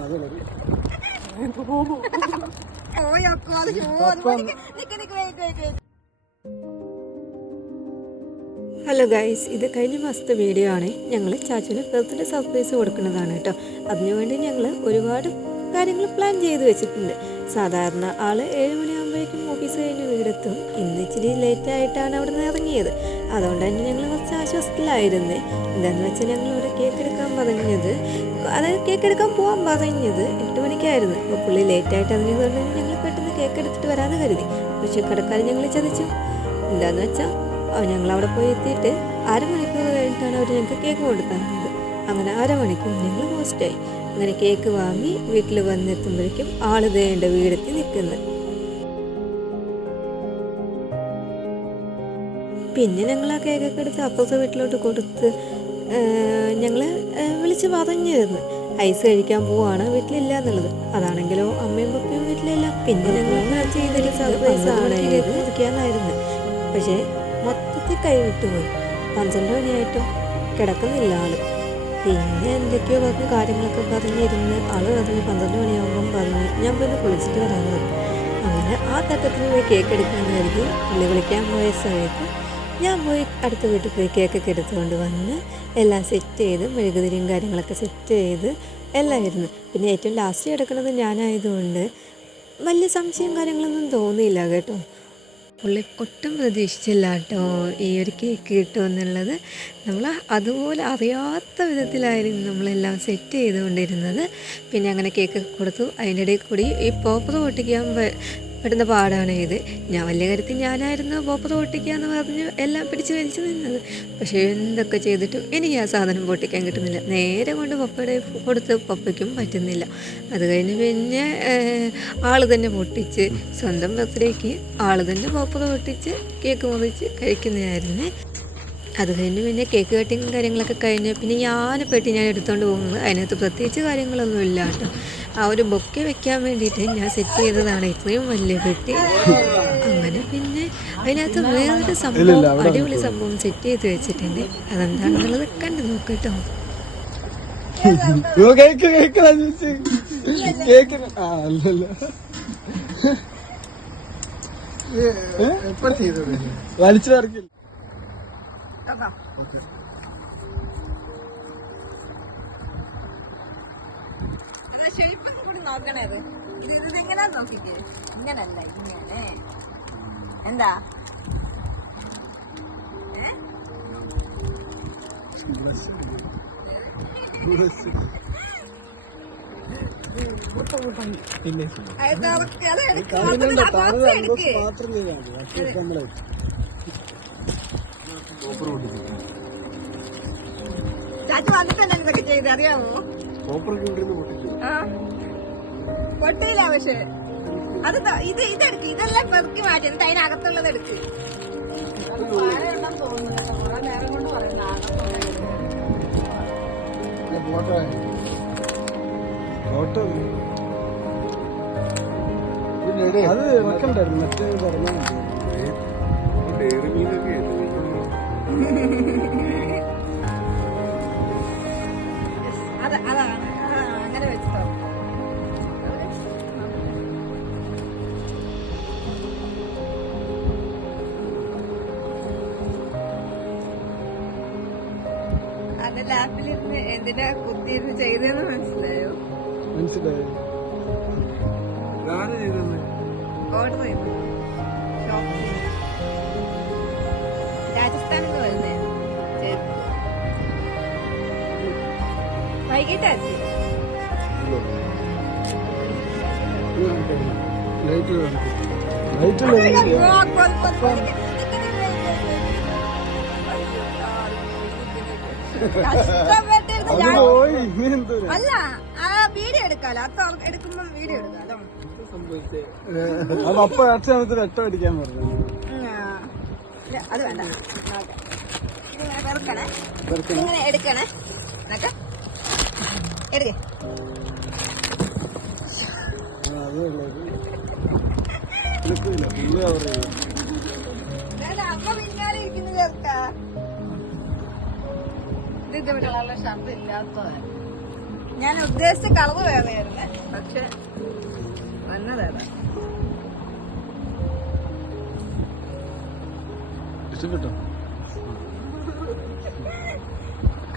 Hello guys, ഇത് കഴിഞ്ഞ മാസത്തെ വീഡിയോ ആണ്. ഞങ്ങൾ ചാച്ചുവിന് ബർത്ത്ഡേ സർപ്രൈസ് കൊടുക്കുന്നതാണ് കേട്ടോ. അതിനുവേണ്ടി ഞങ്ങൾ ഒരുപാട് കാര്യങ്ങൾ പ്ലാൻ ചെയ്ത് വെച്ചിട്ടുണ്ട്. സാധാരണ ആൾ 7 മണിയാകുമ്പോഴേക്കും ഓഫീസ് കഴിഞ്ഞ് വീടെത്തും. ഇന്ന് ഇച്ചിരി ലേറ്റായിട്ടാണ് അവിടെ നിന്ന് ഇറങ്ങിയത്. അതുകൊണ്ട് തന്നെ ഞങ്ങൾ കുറച്ച് ആശ്വാസത്തിലായിരുന്നേ. എന്താണെന്ന് വെച്ചാൽ ഞങ്ങളിവിടെ കേക്ക് എടുക്കാൻ പറഞ്ഞത്, അതായത് കേക്ക് എടുക്കാൻ പോകാൻ പറഞ്ഞത് 8 മണിക്കായിരുന്നു. അപ്പോൾ പുള്ളി ലേറ്റായിട്ട് ഇറങ്ങിയതുകൊണ്ട് തന്നെ ഞങ്ങൾ പെട്ടെന്ന് കേക്ക് എടുത്തിട്ട് വരാമെന്ന് കരുതി. പക്ഷേ കടക്കാരൻ ഞങ്ങൾ ചതിച്ചു. എന്താണെന്ന് വെച്ചാൽ ഞങ്ങളവിടെ പോയി എത്തിയിട്ട് 1/2 മണിക്കൂർ കഴിഞ്ഞിട്ടാണ് അവർ ഞങ്ങൾക്ക് കേക്ക് കൊടുത്തത്. അങ്ങനെ 1/2 മണിക്കൂർ ഞങ്ങൾ പോസ്റ്റായി. അങ്ങനെ കേക്ക് വാങ്ങി വീട്ടിൽ വന്നെത്തുമ്പോഴേക്കും ആൾ ദേണ്ട വീടെത്തി നിൽക്കുന്നത്. പിന്നെ ഞങ്ങൾ ആ കേക്കൊക്കെ എടുത്ത് അപ്പുറത്തെ വീട്ടിലോട്ട് കൊടുത്ത് ഞങ്ങൾ വിളിച്ച് പറഞ്ഞിരുന്നു ഐസ് കഴിക്കാൻ പോവാണ്, വീട്ടിലില്ല എന്നുള്ളത്. അതാണെങ്കിലോ അമ്മയും പപ്പയും വീട്ടിലില്ല. പിന്നെ ഞങ്ങൾ ചെയ്തൊരു സർപ്രൈസ് ആണ് കേക്ക് മുറിക്കാനായിരുന്നു. പക്ഷേ മൊത്തത്തിൽ കൈവിട്ടുപോയി. 12 മണിയായിട്ടും കിടക്കുന്നില്ല ആള്. പിന്നെ എന്തൊക്കെയോ പറഞ്ഞ് കാര്യങ്ങളൊക്കെ പറഞ്ഞിരുന്ന് ആള് പറഞ്ഞ് 12 മണിയാകുമ്പം പറഞ്ഞ് ഞാൻ പോയി കുളിച്ചിട്ട് വരാമെന്ന് പറഞ്ഞു. അങ്ങനെ ആ തട്ടത്തിന് പോയി കേക്ക് എടുക്കാമെന്ന് കരുതി പുള്ളി വിളിക്കാൻ പോയ സമയത്ത് ഞാൻ പോയി അടുത്ത വീട്ടിൽ പോയി കേക്കൊക്കെ എടുത്തുകൊണ്ട് വന്ന് എല്ലാം സെറ്റ് ചെയ്ത് മെഴുകുതിരിയും കാര്യങ്ങളൊക്കെ സെറ്റ് ചെയ്ത് എല്ലാമായിരുന്നു. പിന്നെ ഏറ്റവും ലാസ്റ്റ് കിടക്കുന്നത് ഞാനായതുകൊണ്ട് വലിയ സംശയം കാര്യങ്ങളൊന്നും തോന്നിയില്ല കേട്ടോ. പുള്ളി ഒട്ടും പ്രതീക്ഷിച്ചില്ല കേട്ടോ ഈ ഒരു കേക്ക് കിട്ടുമെന്നുള്ളത്. നമ്മൾ അതുപോലെ അറിയാത്ത വിധത്തിലായിരുന്നു നമ്മളെല്ലാം സെറ്റ് ചെയ്തുകൊണ്ടിരുന്നത്. പിന്നെ അങ്ങനെ കേക്ക് കൊടുത്തു. അതിൻ്റെ ഇടയിൽ കൂടി ഈ പോപ്പർ പൊട്ടിക്കാൻ പെടുന്ന പാടാണ് ഇത്. ഞാൻ വലിയ കാര്യത്തിൽ ഞാനായിരുന്നു പോപ്പർ പൊട്ടിക്കുക എന്ന് പറഞ്ഞ് എല്ലാം പിടിച്ച് വലിച്ച് നിന്നത്. പക്ഷേ എന്തൊക്കെ ചെയ്തിട്ടും എനിക്ക് ആ സാധനം പൊട്ടിക്കാൻ കിട്ടുന്നില്ല. നേരെ കൊണ്ട് പപ്പയുടെ കൊടുത്ത് പപ്പയ്ക്കും പറ്റുന്നില്ല. അത് കഴിഞ്ഞ് പിന്നെ ആൾ തന്നെ പൊട്ടിച്ച് സ്വന്തം ബർത്ത്ഡേക്ക് ആൾ തന്നെ പോപ്പർ പൊട്ടിച്ച് കേക്ക് മുറിച്ച് കഴിക്കുന്നതായിരുന്നു. അത് കഴിഞ്ഞ് പിന്നെ കേക്ക് കട്ടിങ് കാര്യങ്ങളൊക്കെ കഴിഞ്ഞ് പിന്നെ പെട്ടി ഞാൻ എടുത്തുകൊണ്ട് പോകുന്നത്. അതിനകത്ത് പ്രത്യേകിച്ച് കാര്യങ്ങളൊന്നും ഇല്ല കേട്ടോ. ആ ഒരു ബൊക്കെ വെക്കാൻ വേണ്ടിയിട്ട് ഞാൻ സെറ്റ് ചെയ്തതാണ് ഇത്രയും വലിയ പെട്ടി. അങ്ങനെ പിന്നെ അതിനകത്ത് വേറൊരു സംഭവം, അടിപൊളി സംഭവം സെറ്റ് ചെയ്ത് വെച്ചിട്ടുണ്ട്. അതെന്താണെന്നുള്ളത് കണ്ടു നോക്കട്ടോ. വലിച്ചു നടക്കില്ല. നോക്കണത് ഇതെങ്ങനാ നോക്കിക്കേ. ഇങ്ങനല്ല, ഇങ്ങനെ. എന്താ ചാച്ചു വന്നിട്ടല്ലേ ഇതൊക്കെ ചെയ്തറിയാമോ? പൊട്ടിയില്ല. പക്ഷെ അത് ഇതെടുക്ക്, ഇതെല്ലാം പെറുക്കി മാറ്റി. എന്നിട്ട് അതിനകത്തുള്ളത് എടുക്ക്. നേരം കൊണ്ട് പറയുന്ന അത് വെക്കണ്ടായിരുന്നു. മറ്റേ പറഞ്ഞാൽ അതാണ് അങ്ങനെ വെച്ചിട്ടോ. അത് ലാപ്പിലിരുന്ന് എന്തിനാ കുത്തിയിരുന്ന് ചെയ്തെന്ന് മനസ്സിലായോ? ഓർഡർ ചെയ്തു. രാജസ്ഥാനിൽ നിന്ന് വരുന്നേ. വൈകിട്ടാച്ചി അല്ല, ആ വീഡിയോ എടുക്കാലോ. അത് എടുക്കുമ്പോ വീഡിയോ എടുക്കാലോ. അപ്പൊ അച്ഛനത്ത് വെട്ടം അടിക്കാൻ പറഞ്ഞു. അത് വേണ്ട, വെറുക്കണേ, ഇങ്ങനെ എടുക്കണേ. എടുക്കേ. അമ്മ പിന്നാലെ ഇരിക്കുന്നു ചേർക്ക. ഷർട്ട് ഇല്ലാത്ത ഞാൻ ഉദ്ദേശിച്ച കളവ് വേണമായിരുന്നു, പക്ഷെ വന്നതാണ്. ഇഷ്ടപ്പെട്ടോ?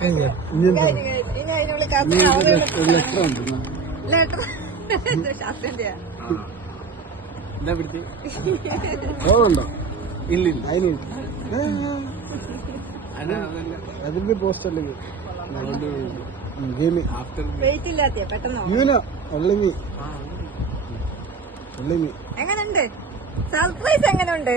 ഇനി അതിനുള്ള കാത്ത് ലെറ്റർ ഉണ്ട്. ലെറ്റർ ശാസ്ത്രന്റെയാ. ഓണ്ടോ? ഇല്ലില്ല. അതിന്റെ പോസ്റ്റ് അല്ലെങ്കിൽ വെയിറ്റ് ഇല്ലാത്ത പെട്ടെന്നോ. എങ്ങനെയുണ്ട്? സർപ്രൈസ് എങ്ങനെയുണ്ട്?